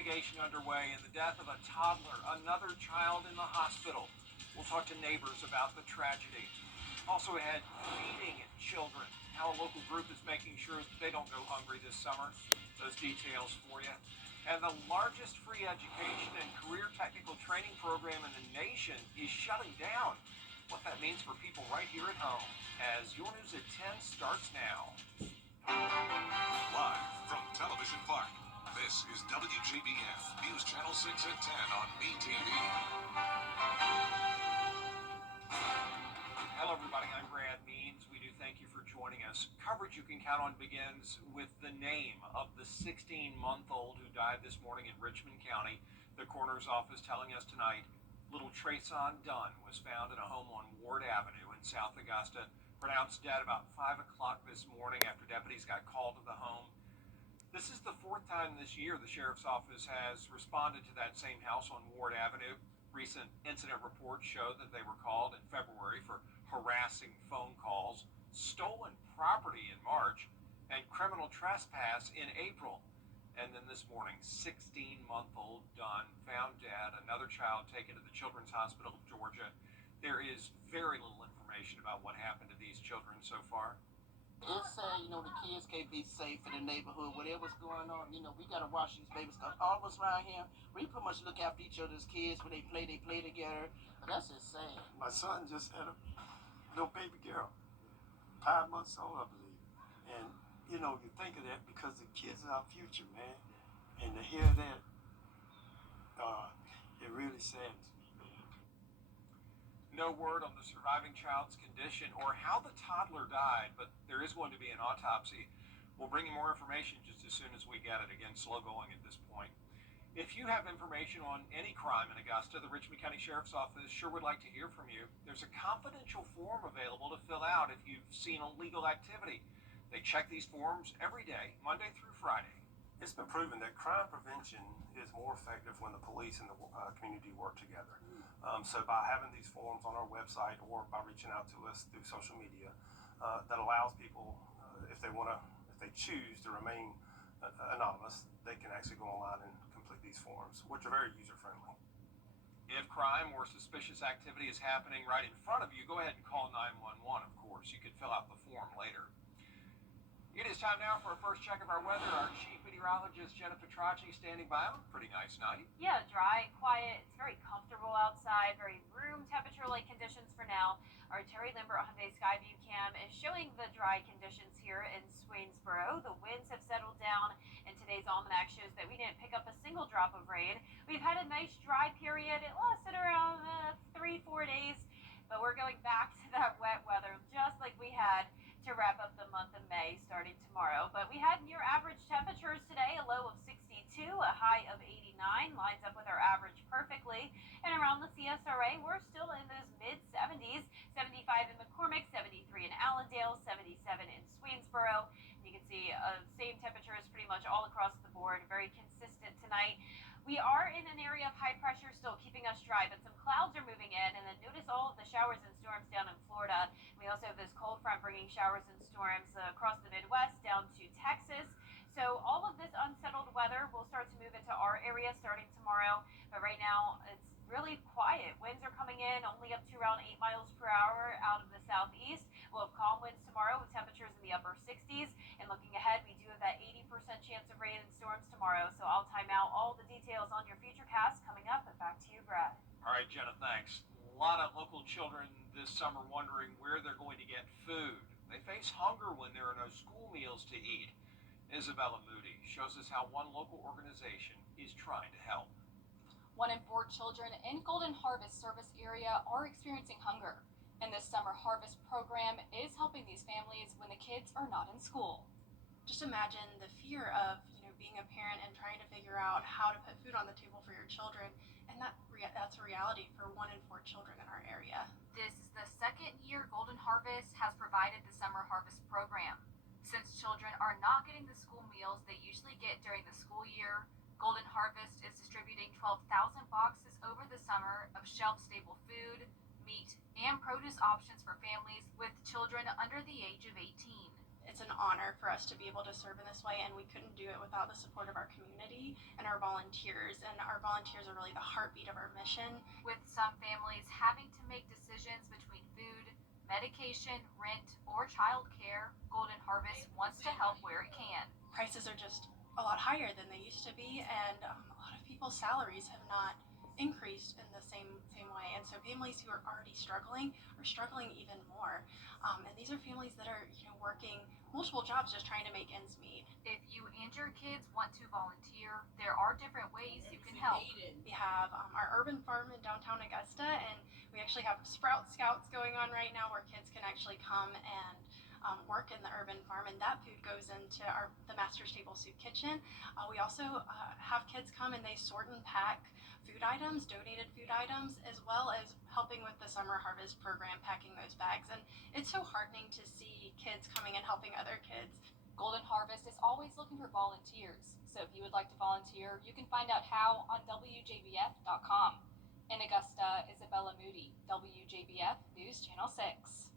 investigation underway in the death of a toddler, another child in the hospital. We'll talk to neighbors about the tragedy. Also ahead, feeding children, how a local group is making sure they don't go hungry this summer. Those details for you. And the largest free education and career technical training program in the nation is shutting down. What that means for people right here at home, as Your News at 10 starts now. Live from Television Park, this is WJBF News Channel 6 at 10 on MeTV. Hello, everybody. I'm Brad Means. We do thank you for joining us. Coverage you can count on begins with the name of the 16-month-old who died this morning in Richmond County. The coroner's office telling us tonight, little Trayson Dunn was found in a home on Ward Avenue in South Augusta, pronounced dead about 5 o'clock this morning after deputies got called to the home. This is the fourth time this year the sheriff's office has responded to that same house on Ward Avenue. Recent incident reports show that they were called in February for harassing phone calls, stolen property in March, and criminal trespass in April. And then this morning, 16-month-old Dunn found dead, another child taken to the Children's Hospital of Georgia. There is very little information about what happened to these children so far. It's sad, the kids can't be safe in the neighborhood. Whatever's going on, we got to watch these babies. Because all of us around here, we pretty much look after each other's kids. When they play together. But that's just sad. My son just had a little baby girl, 5 months old, I believe. And, you think of that because the kids are our future, man. And to hear that, it really saddens me, man. No word on the surviving child's condition or how the toddler died, but there is going to be an autopsy. We'll bring you more information just as soon as we get it. Again, slow going at this point. If you have information on any crime in Augusta, the Richmond County Sheriff's Office sure would like to hear from you. There's a confidential form available to fill out if you've seen illegal activity. They check these forms every day, Monday through Friday. It's been proven that crime prevention is more effective when the police and the community work together. So by having these forms on our website or by reaching out to us through social media, that allows people, if they choose to remain anonymous, they can actually go online and complete these forms, which are very user-friendly. If crime or suspicious activity is happening right in front of you, go ahead and call 911, of course. You can fill out the form later. It is time now for a first check of our weather. Our chief meteorologist, Jenna Petracci, standing by on a pretty nice night. Yeah, dry, quiet. It's very comfortable outside. Very room temperature-like conditions for now. Our Terry Lambert Hyundai Skyview cam is showing the dry conditions here in Swainsboro. The winds have settled down, and today's almanac shows that we didn't pick up a single drop of rain. We've had a nice dry period. It lasted around 3-4 days, but we're going back to that wet weather, just like we had to wrap up the month of May starting tomorrow. But we had near average temperatures today, a low of 62, a high of 89, lines up with our average perfectly. And around the CSRA, we're still in those mid-70s, 75 in McCormick, 73 in Allendale, 77 in Swainsboro. You can see same temperatures pretty much all across the board, very consistent tonight. We are in an area of high pressure still keeping us dry, but some clouds are moving in, and then notice all of the showers and storms down in Florida. We also have this cold front bringing showers and storms across the Midwest down to Texas. So all of this unsettled weather will start to move into our area starting tomorrow, but right now it's really quiet. Winds are coming in only up to around 8 miles per hour out of the southeast. We'll have calm winds tomorrow with temperatures in the upper 60s. And looking ahead, we do have that 80% chance of rain and storms tomorrow. So I'll time out all the details on your future cast coming up. And back to you, Brad. All right, Jenna, thanks. A lot of local children this summer wondering where they're going to get food. They face hunger when there are no school meals to eat. Isabella Moody shows us how one local organization is trying to help. 1 in 4 children in Golden Harvest service area are experiencing hunger, and this summer harvest program is helping these families when the kids are not in school. Just imagine the fear of being a parent and trying to figure out how to put food on the table for your children, and that's a reality for 1 in 4 children in our area. This is the second year Golden Harvest has provided the summer harvest program. Since children are not getting the school meals they usually get during the school year, Golden Harvest is distributing 12,000 boxes over the summer of shelf-stable food, meat, and produce options for families with children under the age of 18. it's an honor for us to be able to serve in this way, and we couldn't do it without the support of our community and our volunteers. And our volunteers are really the heartbeat of our mission. With some families having to make decisions between food, medication, rent, or childcare, Golden Harvest wants to help where it can. Prices are just a lot higher than they used to be, and a lot of people's salaries have not increased in the same way. And so families who are already struggling are struggling even more. And these are families that are working multiple jobs just trying to make ends meet. If you and your kids want to volunteer, there are different ways you can help. We have our urban farm in downtown Augusta, and we actually have Sprout Scouts going on right now where kids can actually come and work in the urban farm, and that food goes into the Master's Table Soup Kitchen. We also have kids come and they sort and pack food items, donated food items, as well as helping with the summer harvest program, packing those bags. And it's so heartening to see kids coming and helping other kids. Golden Harvest is always looking for volunteers, so if you would like to volunteer, you can find out how on WJBF.com. In Augusta, Isabella Moody, WJBF News Channel 6.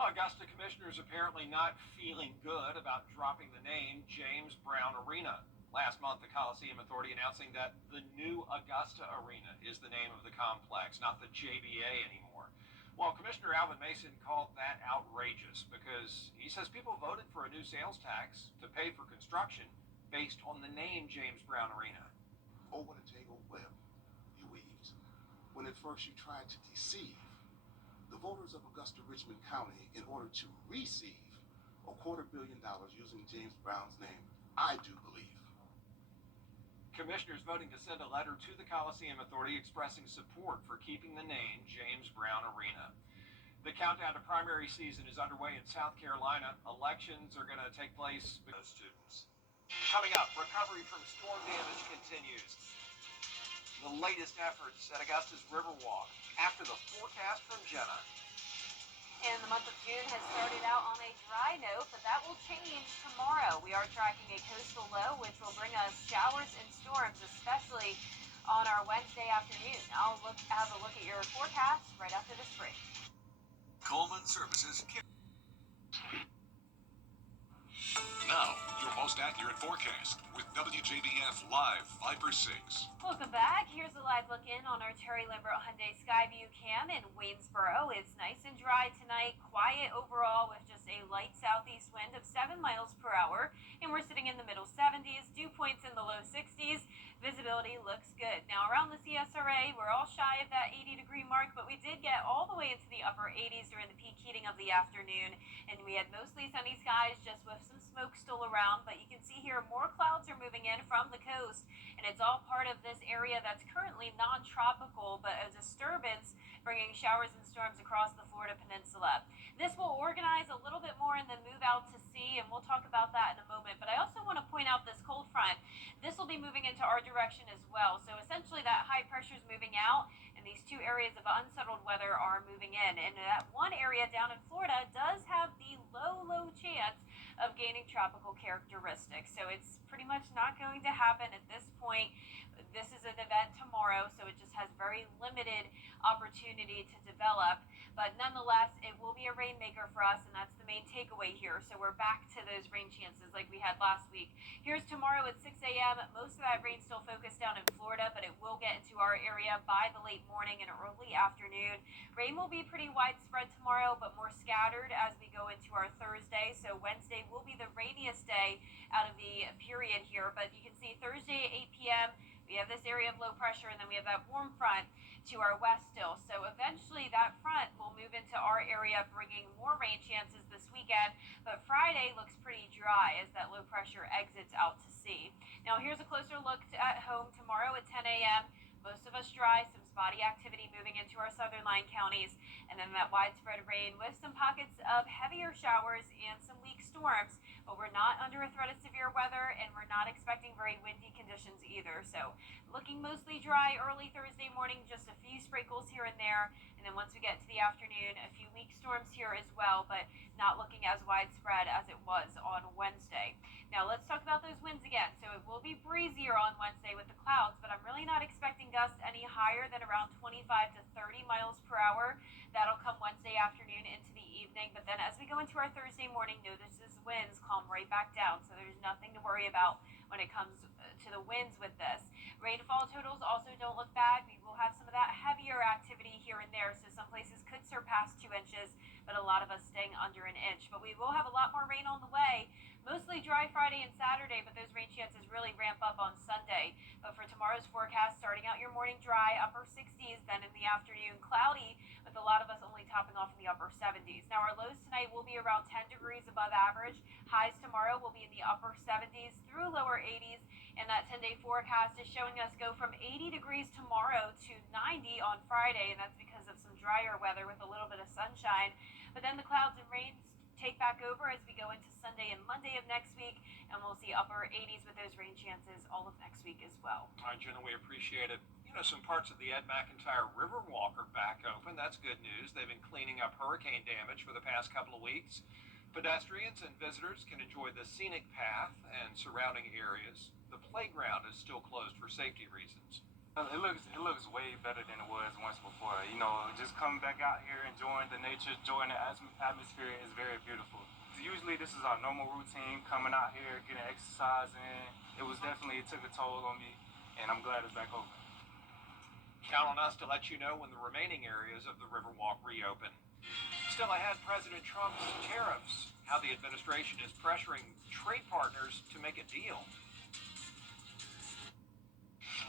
Augusta commissioners apparently not feeling good about dropping the name James Brown Arena. Last month, the Coliseum Authority announcing that the new Augusta Arena is the name of the complex, not the JBA anymore. Well, Commissioner Alvin Mason called that outrageous because he says people voted for a new sales tax to pay for construction based on the name James Brown Arena. Over the tangled web you weaved. When at first you tried to deceive the voters of Augusta Richmond County in order to receive $250 million using James Brown's name, I do believe. Commissioners voting to send a letter to the Coliseum Authority expressing support for keeping the name James Brown Arena. The countdown to primary season is underway in South Carolina. Elections are going to take place because students. Coming up, recovery from storm damage continues. The latest efforts at Augusta's Riverwalk after the forecast from Jenna. And the month of June has started out on a dry note, but that will change tomorrow. We are tracking a coastal low, which will bring us showers and storms, especially on our Wednesday afternoon. I'll have a look at your forecast right after this break. Coleman Services. Now, your most accurate forecast with WJBF Live Viper 6. Welcome back. Here's a live look in on our Terry Lambert Hyundai Skyview Cam in Waynesboro. It's nice and dry tonight, quiet overall with just a light southeast wind of 7 miles per hour. And we're sitting in the middle 70s, dew points in the low 60s. Visibility looks good. Now around the CSRA, we're all shy of that 80-degree mark, but we did get all the way into the upper 80s during the peak heating of the afternoon. And we had mostly sunny skies, just with some smoke still around. But you can see here more clouds are moving in from the coast, and it's all part of this area that's currently non-tropical, but a disturbance bringing showers and storms across the Florida Peninsula. This will organize a little bit more and then move out to sea, and we'll talk about that in a moment. But I also want to point out this cold front. This will be moving into our direction as well. So essentially that high pressure is moving out, and these two areas of unsettled weather are moving in. And that one area down in Florida does have the low chance of gaining tropical characteristics. So it's pretty much not going to happen at this point. This is an event tomorrow, so it just has very limited opportunity to develop. But nonetheless, it will be a rainmaker for us, and that's the main takeaway here. So we're back to those rain chances like we had last week. Here's tomorrow at 6 a.m. Most of that rain still focused down in Florida, but it will get into our area by the late morning and early afternoon. Rain will be pretty widespread tomorrow, but more scattered as we go into our Thursday. So Wednesday will be the rainiest day out of the period here, but you can see Thursday at 8 p.m. we have this area of low pressure, and then we have that warm front to our west still. So eventually that front will move into our area, bringing more rain chances this weekend. But Friday looks pretty dry as that low pressure exits out to sea. Now here's a closer look at home tomorrow at 10 a.m. Most of us dry, some spotty activity moving into our southern line counties, and then that widespread rain with some pockets of heavier showers and some weak storms. But we're not under a threat of severe weather, and we're not expecting very windy conditions either. So looking mostly dry early Thursday morning, just a few sprinkles here and there. And then once we get to the afternoon, a few weak storms here as well, but not looking as widespread as it was on Wednesday. Now let's talk about those winds again. So it will be breezier on Wednesday with the clouds, but I'm really not expecting gusts any higher than around 25 to 30 miles per hour. That'll come Wednesday afternoon into the evening, but then as we go into our Thursday morning, notices winds calm right back down, so there's nothing to worry about when it comes to the winds with this. Rainfall totals also don't look bad. We will have some of that heavier activity here and there, so some places could surpass 2 inches, but a lot of us staying under an inch. But we will have a lot more rain on the way. Mostly dry Friday and Saturday, but those rain chances really ramp up on Sunday. But for tomorrow's forecast, starting out your morning dry, upper 60s, then in the afternoon cloudy, with a lot of us only topping off in the upper 70s. Now our lows tonight will be around 10 degrees above average. Highs tomorrow will be in the upper 70s through lower 80s. And that 10-day forecast is showing us go from 80 degrees tomorrow to 90 on Friday, and that's because of some drier weather with a little bit of sunshine. But then the clouds and rains take back over as we go into Sunday and Monday of next week, and we'll see upper 80s with those rain chances all of next week as well. All right, Jenna, we appreciate it. You know, some parts of the Ed McIntyre Riverwalk are back open. That's good news. They've been cleaning up hurricane damage for the past couple of weeks. Pedestrians and visitors can enjoy the scenic path and surrounding areas. The playground is still closed for safety reasons. It looks way better than it was once before. You know, just coming back out here, enjoying the nature, enjoying the atmosphere is very beautiful. Usually this is our normal routine, coming out here, getting exercise in. It took a toll on me, and I'm glad it's back open. Count on us to let you know when the remaining areas of the Riverwalk reopen. Still ahead, President Trump's tariffs, how the administration is pressuring trade partners to make a deal.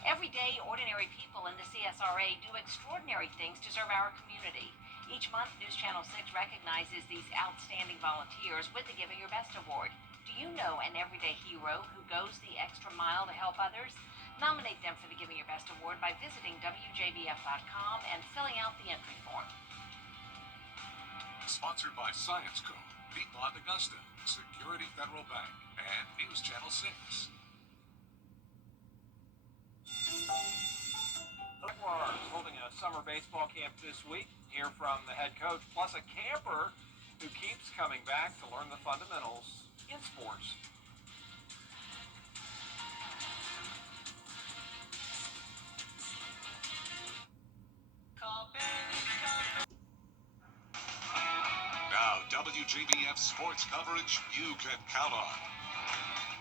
Every day, ordinary people in the CSRA do extraordinary things to serve our community. Each month, News Channel 6 recognizes these outstanding volunteers with the Giving Your Best Award. Do you know an everyday hero who goes the extra mile to help others? Nominate them for the Giving Your Best Award by visiting WJBF.com and filling out the entry form. Sponsored by Science Co., Piedmont Augusta, Security Federal Bank, and News Channel 6. Jaguars holding a summer baseball camp this week. Hear from the head coach, plus a camper who keeps coming back to learn the fundamentals in sports. Now, WJBF sports coverage you can count on.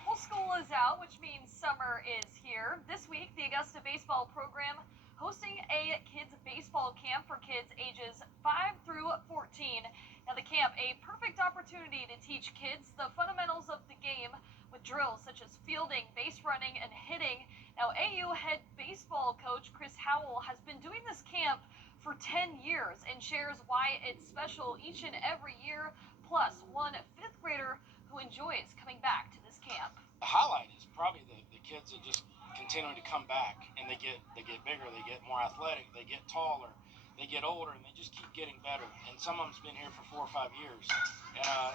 Well, school is out, which means summer is here. This week, the Augusta baseball program hosting a kids baseball camp for kids ages 5 through 14. Now, the camp, a perfect opportunity to teach kids the fundamentals of the game with drills such as fielding, base running, and hitting. Now, AU head baseball coach Chris Howell has been doing this camp for 10 years and shares why it's special each and every year, plus one fifth grader who enjoys coming back to this camp. The highlight is probably the kids that just continuing to come back, and they get bigger, they get more athletic, they get taller, they get older, and they just keep getting better. And some of them's been here for 4 or 5 years.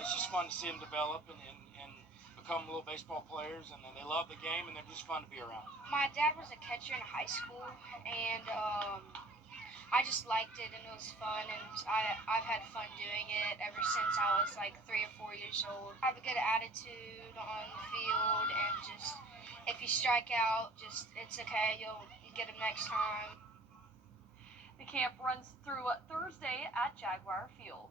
It's just fun to see them develop and become little baseball players, and they love the game, and they're just fun to be around. My dad was a catcher in high school, and I just liked it, and it was fun, and I've had fun doing it ever since I was like 3 or 4 years old. I have a good attitude on the field, and just if you strike out, just it's okay, you get them next time. The camp runs through Thursday at Jaguar Field.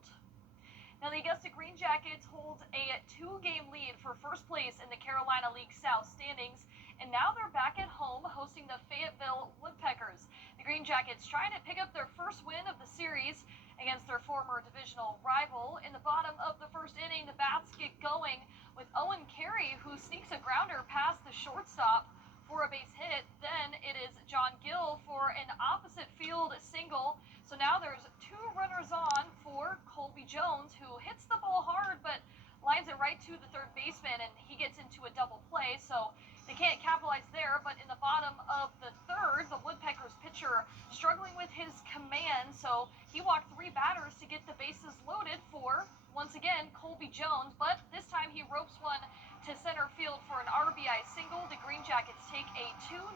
Now, the Augusta Green Jackets hold a 2-game lead for first place in the Carolina League South standings, and now they're back at home hosting the Fayetteville Woodpeckers. The Green Jackets trying to pick up their first win of the series against their former divisional rival. In the bottom of the first inning, the Bats get going with Owen Carey, who sneaks a grounder past the shortstop for a base hit. Then it is John Gill for an opposite field single. So now there's 2 runners on for Colby Jones, who hits the ball hard but lines it right to the third baseman, and he gets into a double play. So they can't capitalize there, but in the bottom of the third, the Woodpeckers pitcher struggling with his command, so he walked 3 batters to get the bases loaded for, once again, Colby Jones, but this time he ropes one to center field for an RBI single. The Green Jackets take a 2-0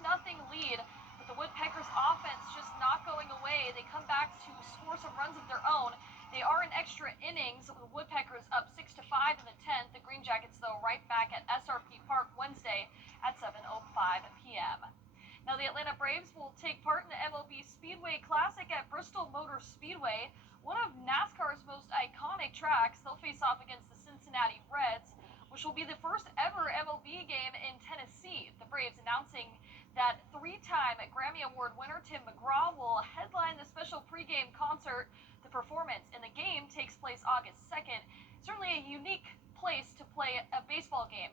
lead, but the Woodpeckers offense just not going away. They come back to score some runs of their own. They are in extra innings. The Woodpeckers up 6-5 in the 10th. The Green Jackets, though, right back at SRP Park Wednesday at 7:05 p.m. Now, the Atlanta Braves will take part in the MLB Speedway Classic at Bristol Motor Speedway. One of NASCAR's most iconic tracks, they'll face off against the Cincinnati Reds, which will be the first ever MLB game in Tennessee. The Braves announcing that three-time Grammy Award winner Tim McGraw will headline the special pregame concert. The performance in the game takes place August 2nd. Certainly a unique place to play a baseball game.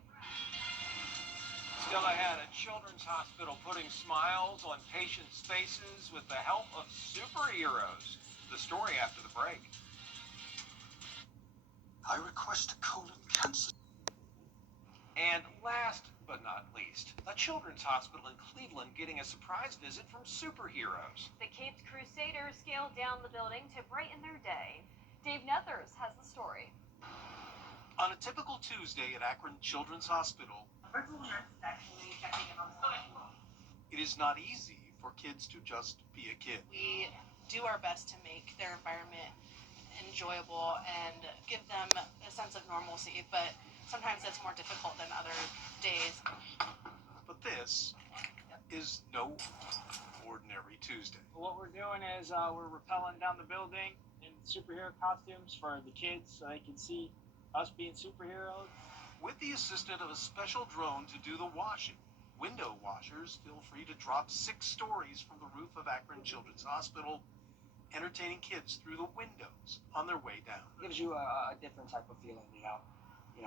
Still ahead, a children's hospital putting smiles on patients' faces with the help of superheroes. The story after the break. I request a colon cancer. And last but not least, a children's hospital in Cleveland getting a surprise visit from superheroes. The Caped Crusaders scaled down the building to brighten their day. Dave Nethers has the story. On a typical Tuesday at Akron Children's Hospital, it is not easy for kids to just be a kid. We do our best to make their environment enjoyable and give them a sense of normalcy, but sometimes that's more difficult than other days. But this is no ordinary Tuesday. What we're doing is we're rappelling down the building in superhero costumes for the kids so they can see us being superheroes. With the assistance of a special drone to do the washing, window washers feel free to drop 6 stories from the roof of Akron Children's Hospital, entertaining kids through the windows on their way down. It gives you a different type of feeling, you know,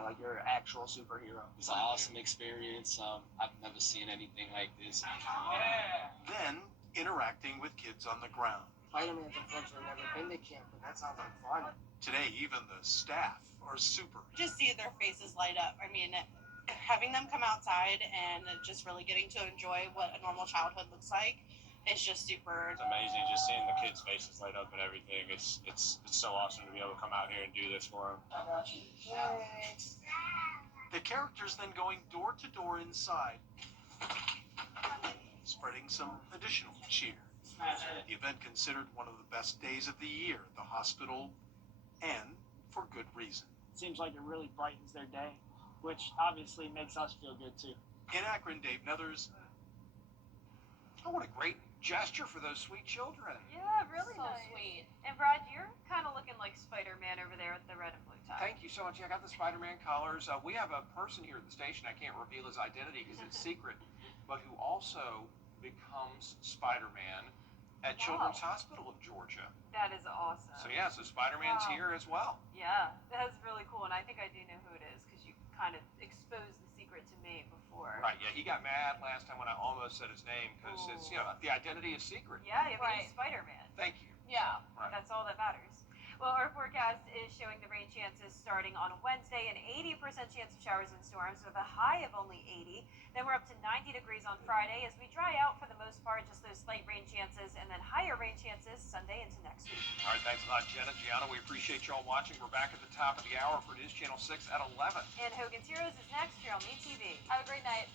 like you're an actual superhero. It's an awesome experience. I've never seen anything like this. Then interacting with kids on the ground. Spider-Man's unfortunately never been to camp, but that sounds like fun. Today, even the staff are super. Just see their faces light up. I mean, having them come outside and just really getting to enjoy what a normal childhood looks like is just super. It's amazing just seeing the kids' faces light up and everything. It's so awesome to be able to come out here and do this for them. I got you. The characters then going door to door inside, spreading some additional cheer. The event considered one of the best days of the year at the hospital, and for good reason. Seems like it really brightens their day, which obviously makes us feel good too. In Akron, Dave Nethers. Oh, what a great gesture for those sweet children. Yeah, really So nice. sweet. And Brad, you're kind of looking like Spider-Man over there with the red and blue tie. Thank you so much. Yeah, I got the Spider-Man colors. We have a person here at the station. I can't reveal his identity because it's secret, but who also becomes Spider-Man at Children's Hospital of Georgia. That is awesome. So yeah, so Spider-Man's Wow. here as well. Yeah, that's really cool, and I think I do know who it is because you kind of exposed the secret to me before. Right, yeah, he got mad last time when I almost said his name because it's, you know, the identity is secret. Yeah, I mean, Right. he's Spider-Man. Thank you. Yeah, Right. that's all that matters. Well, our forecast is showing the rain chances starting on Wednesday, an 80% chance of showers and storms with a high of only 80. Then we're up to 90 degrees on Friday as we dry out for the most part, just those slight rain chances, and then higher rain chances Sunday into next week. All right, thanks a lot, Jenna. Gianna, we appreciate you all watching. We're back at the top of the hour for News Channel 6 at 11. And Hogan's Heroes is next here on MeTV. Have a great night.